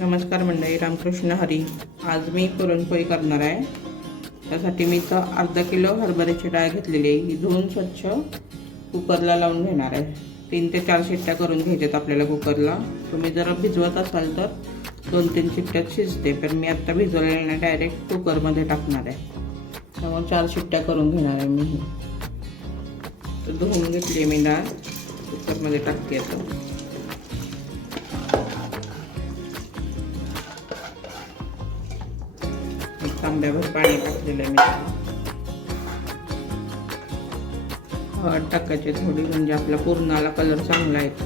नमस्कार मंडळी, रामकृष्ण हरी. आज मी पुरणपोळी करणार आहे. त्यासाठी मी तर अर्धा किलो हरभऱ्याची डाळ घेतलेली आहे. ही धुवून स्वच्छ कुकरला लावून घेणार आहे. 3 ते 4 शिट्ट्या करून घ्यायच्यात आपल्याला कुकरला. तुम्ही जर भिजवत असाल तर 2-3 शिट्ट्यात शिजते, पण मी आता भिजवलेलं डायरेक्ट कुकरमध्ये टाकणार आहे. त्यामुळे 4 शिट्ट्या करून घेणार आहे मी. तर धुवून घेतली मी डाळ, कुकरमध्ये टाकते आता. तांब्यावर पाणी टाकलेलं आहे मी. हळद टाकायची थोडी, म्हणजे आपला पुरणाला कलर चांगला येतो.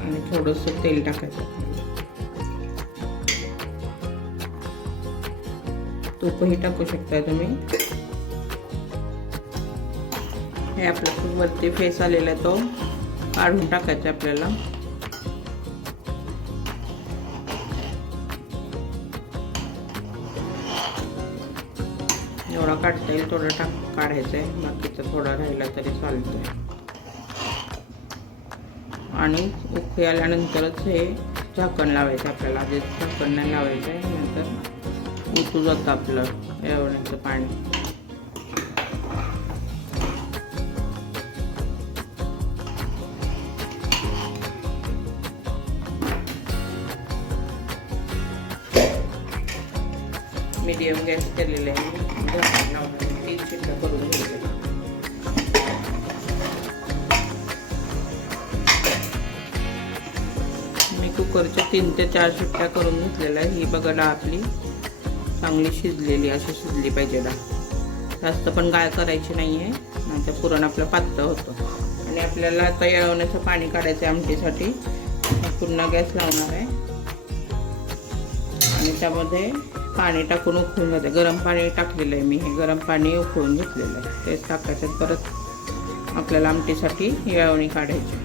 आणि थोडंसं तेल टाकायचं. तूपही टाकू शकता तुम्ही. हे आपल्या वरती फेस आलेला आहे, तो काढून टाकायचा आपल्याला. एवढा काढता येईल थोडा काढायचा आहे, बाकीचा थोडा राहिला तरी चालतोय. आणि उकळी आल्यानंतरच हे झाकण लावायचं आपल्याला. आधी झाकण नाही लावायचं आहे, नंतर उतू जातं आपलं एवढ्याचं पाणी. मीडियम गॅस केलेले आहे. 3 शिट्ट्या करून घ्यायचे. मी कुकरच्या 3 ते 4 शिट्ट्या करून घेतलेल्या आहे. ही बघा डाळ आपली चांगली शिजलेली, अशी शिजली पाहिजे डाळ. जास्त पण गाळ करायची नाही आहे, नाहीतर पुरण आपलं पातळ होतं. आणि आपल्याला आता येळवण्याचं पाणी काढायचं आहे आमटीसाठी. पुन्हा गॅस लावणार आहे आणि त्यामध्ये पाणी टाकून उकळून घ्यायचं. गरम पाणी टाकलेलं आहे मी. हे गरम पाणी उकळून घेतलेलं आहे, तेच टाकायचं. परत आपल्याला आमटीसाठी येळवणी काढायची.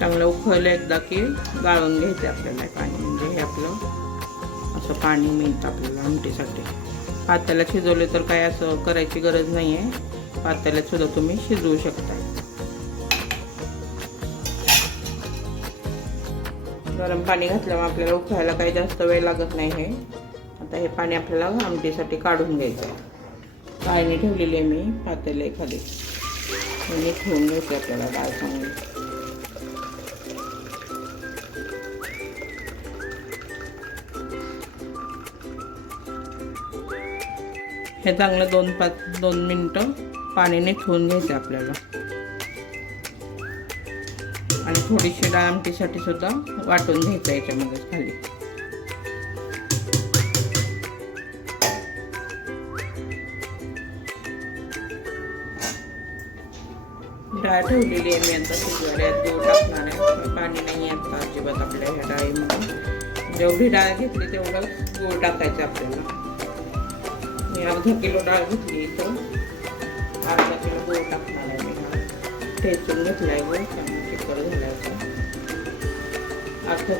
चांगलं उकळलं एकदा की गाळून घ्यायचं आपल्याला पाणी. म्हणजे हे आपलं असं पाणी मिळतं आपल्याला आमटीसाठी. पातेल्यात शिजवले तर काय असं करायची गरज नाही आहे. पातेल्यात सुद्धा तुम्ही शिजवू शकता. गरम पाणी घातल्यामुळे आपल्याला उकळायला काही जास्त वेळ लागत नाही. हे आता हे पाणी आपल्याला आमटीसाठी काढून घ्यायचं आहे. पाणी ठेवलेली आहे मी पातेले एखादी. आणि ठेवून घ्यायची आपल्याला डाळ चांगली. हे चांगलं 2 मिनटं पाणीने ठेवून घ्यायचं आपल्याला. आणि थोडीशी डाळ आमटीसाठी सुद्धा वाटून घ्यायचं याच्यामध्ये खाली. डाळ ठेवलेली आहे मी आता शिजवायला. गूळ टाकणार आहे. पाणी नाही आहे आता अजिबात आपल्या ह्या डाळीमध्ये. जेवढी डाळ घेतली तेवढं गूळ टाकायचं आपल्याला. मी अर्धा किलो डाळ घेतली, तर अर्धा किलो गूळ टाकणार आहे मी. ठेचून घेतला आहे गूळ, घालायचं. अर्धा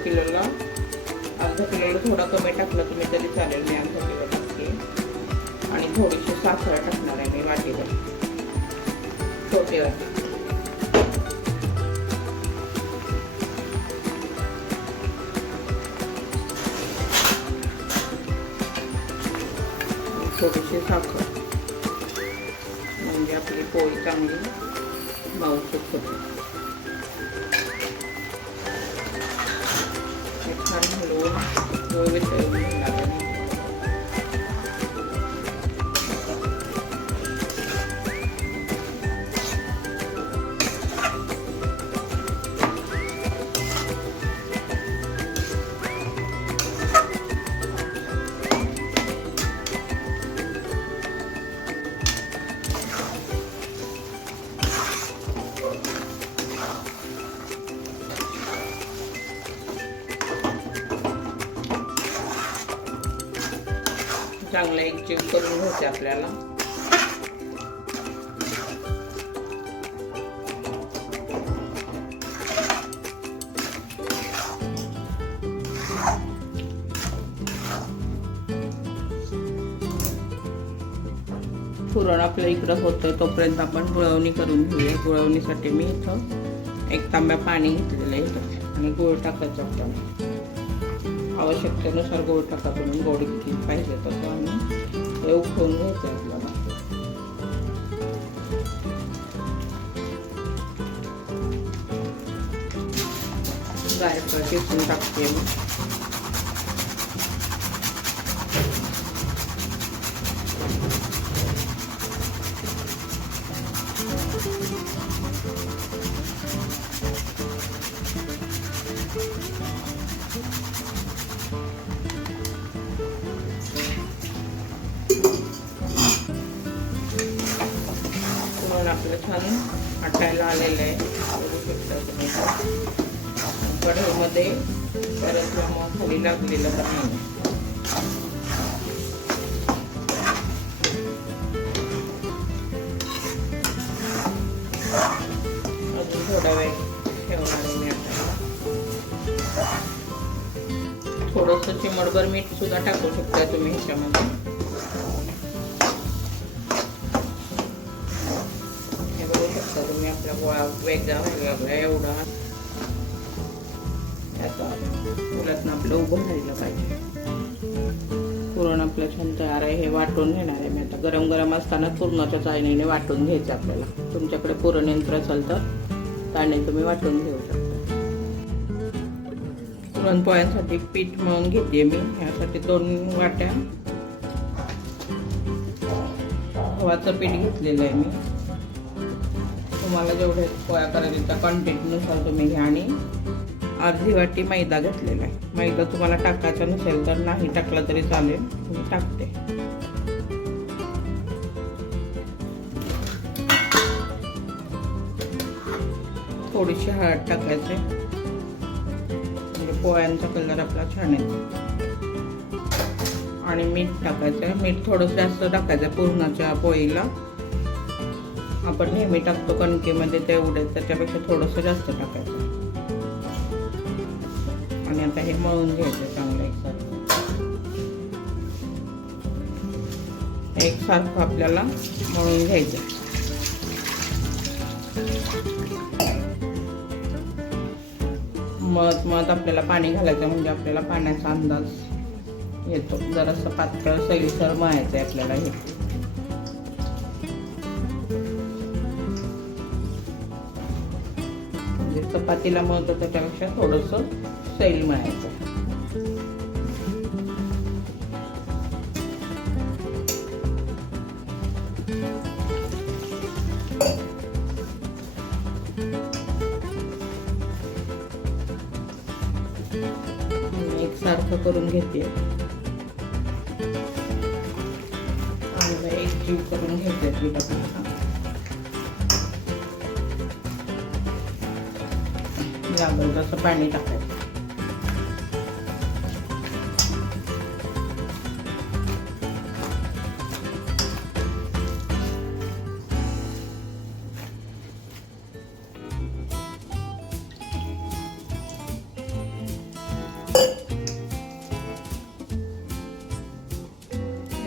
किलोला थोडा कमी टाकलं तुम्ही तरी चालेल. मी अर्धा किलो टाकते. आणि थोडीशी साखर टाकणार आहे मी वाटीवर, छोटी वाटी. थोडीशी साखर, म्हणजे आपली पोळी चांगली मऊसूत होते. छान हलवून गोळ वितळून लागेल. चांगलं एकजीव करून घ्यायचं आपल्याला. पुरण आपल्या इकडं होतं तोपर्यंत आपण गुळवणी करून घेऊया. गुळवणीसाठी मी इथं 1 तांब्या पाणी घेतलेलं आहे इथं आणि गूळ टाकायचं आपल्याला. आवश्यकतेनुसार गूळ टाका तुम्ही, गोड किती पाहिजे तसं. आणि ते उकळून घ्यायचं आपल्याला. जायफळ किसून टाकते मी. पुरण आपलं छान आटायला आलेलं आहे. बघू शकता तुम्ही. कढईमध्ये परत मग थोडी लागलेलं नाही. अजून थोडा वेळ ठेवणार आहे मी आता. थोडंसं चिमटभर मीठ सुद्धा टाकू शकता तुम्ही ह्याच्यामध्ये. हे बघू शकता तुम्ही आपला गोळा वेगळा वेगळा एवढा पुरातनं आपलं उभं राहिलं पाहिजे. पुरण आपलं छान तयार आहे. हे वाटून घेणार आहे मी आता. गरम गरम असताना पुरणाच्या चाळणीने वाटून घ्यायचं आपल्याला. तुमच्याकडे पुरण यंत्र असेल तर त्याने तुम्ही वाटून घेऊ शकता. पुरणपोळ्यांसाठी पीठ मळून घेते मी. यासाठी 2 वाट्या गव्हाचं पीठ घेतलेलं आहे मी. तुम्हाला जेवढे पोळ्या करायचे त्या क्वांटिटीनुसार तुम्ही घ्या. आणि अर्धी वाटी मैदा घेतलेला आहे. मैदा तुम्हाला टाकायचा नसेल तर नाही टाकला तरी चालेल, मी टाकते. थोडीशी हळद टाकायची म्हणजे पोळ्यांचा कलर आपला छान येतो. आणि मीठ टाकायचं. मीठ थोडंसं जास्त टाकायचं पुरणाच्या पोळीला. आपण नेहमी टाकतो कणकेमध्ये तेवढे, त्याच्यापेक्षा थोडंसं जास्त टाकायचं. आणि आता हे मळून घ्यायचं चांगलं एकसारखं आपल्याला मळून घ्यायचं. मळत आपल्याला पाणी घालायचं म्हणजे आपल्याला पाण्याचा अंदाज येतो. जरासं पातळ सैलसर मळायचं आहे आपल्याला हे. म्हणजे चपातीला मळतो त्याच्यापेक्षा थोडंसं सैल मळायचं. एकसारखं करून घेते. चांगलं एकजीव करून घ्यायचं पीठ आपल्याला. लागेल तसं पाणी टाकायचं.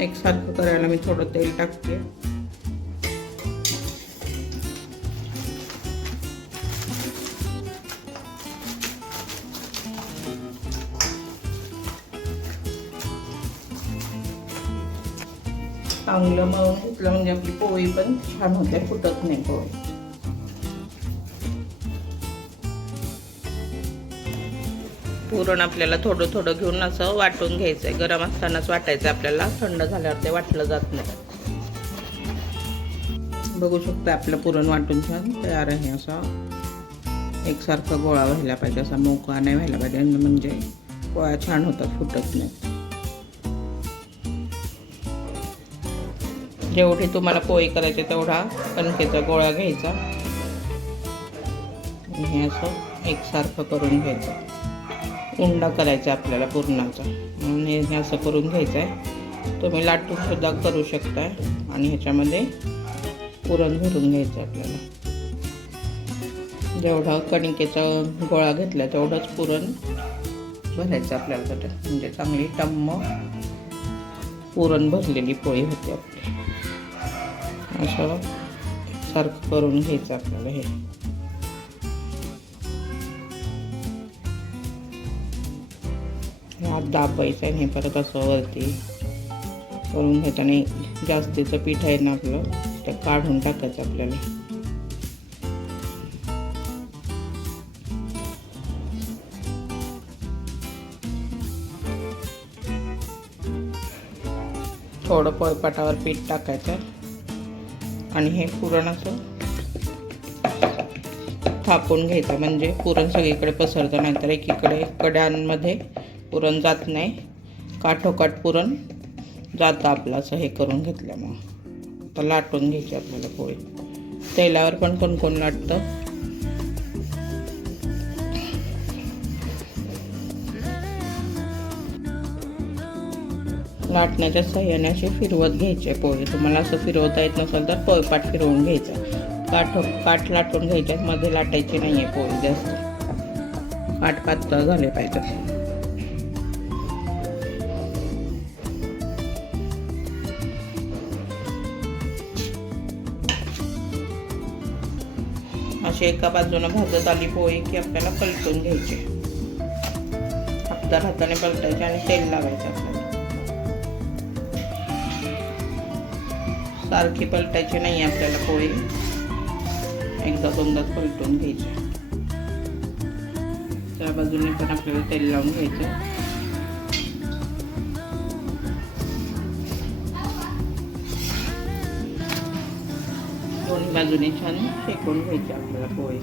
एकसारखं करायला मी थोडं तेल टाकते. चांगलं मळून घेतलं म्हणजे आपली पोळी पण छान होते, फुटत नाही पोळी. पुरण आपल्याला थोडं थोडं घेऊन असं वाटून घ्यायचंय. गरम असतानाच वाटायचं आपल्याला, थंड झाल्यावर ते वाटलं जात नाही. बघू शकता आपलं पुरण वाटून छान तयार आहे. असा एकसारखा गोळा व्हायला पाहिजे, असा मोकळा नाही व्हायला पाहिजे, म्हणजे पोळ्या छान होतात, फुटत नाही. जेवढी तुम्हाला पोळी करायची तेवढा कणकेचा गोळा घ्यायचा. हे असं एकसारखं करून घ्यायचं. उंडा करायचा आपल्याला पुरणाचा, म्हणून हे असं करून घ्यायचं आहे. तुम्ही लाटून सुद्धा करू शकताय. आणि ह्याच्यामध्ये पुरण भरून घ्यायचं आपल्याला. जेवढा कणकेचा गोळा घेतला तेवढंच पुरण भरायचं आपल्याला त्याच्यात, म्हणजे चांगली टम्म पुरण भरलेली पोळी होते आपली. असं सारखं करून घ्यायचं आपल्याला. हे हात दाबायचं आणि हे परत असं वरती करून घ्यायचं आणि जास्तीचं पीठ आहे ना आपलं ते काढून टाकायचं आपल्याला. थोडं पोळपाटावर पीठ टाकायचं आणि हे पुरण असं थापून घ्यायचं म्हणजे पुरण सगळीकडे पसरतं, नाहीतर एकीकडे कड्यांमध्ये पुरण जात नाही, काठोकाठ पुरण जातं आपलं असं हे करून घेतल्यामुळं. तर लाटून घ्यायची आपल्याला पोळी. तेलावर पण कोण लाटतं. लाटण्याच्या साह्याने अशी फिरवत घ्यायची पोळी. तुम्हाला असं फिरवता येत नसेल तर पोळपाट फिरवून घ्यायचं. काठ लाटून घ्यायच्यात, मध्ये लाटायची नाही आहे पोळी जास्त. काठ पातळ झाले पाहिजे. अशी एका बाजूने भाजत आली पोळी की आपल्याला पलटून घ्यायची. हाताने पलटायची आणि तेल लावायचं आपल्याला. सारखी पलटायची नाही आपल्याला पोळी, एकदा दोनदाच पलटून घ्यायची. त्या बाजूने पण आपल्याला तेल लावून घ्यायचं. दोन्ही बाजूने छान शेकून घ्यायची आपल्याला पोळी.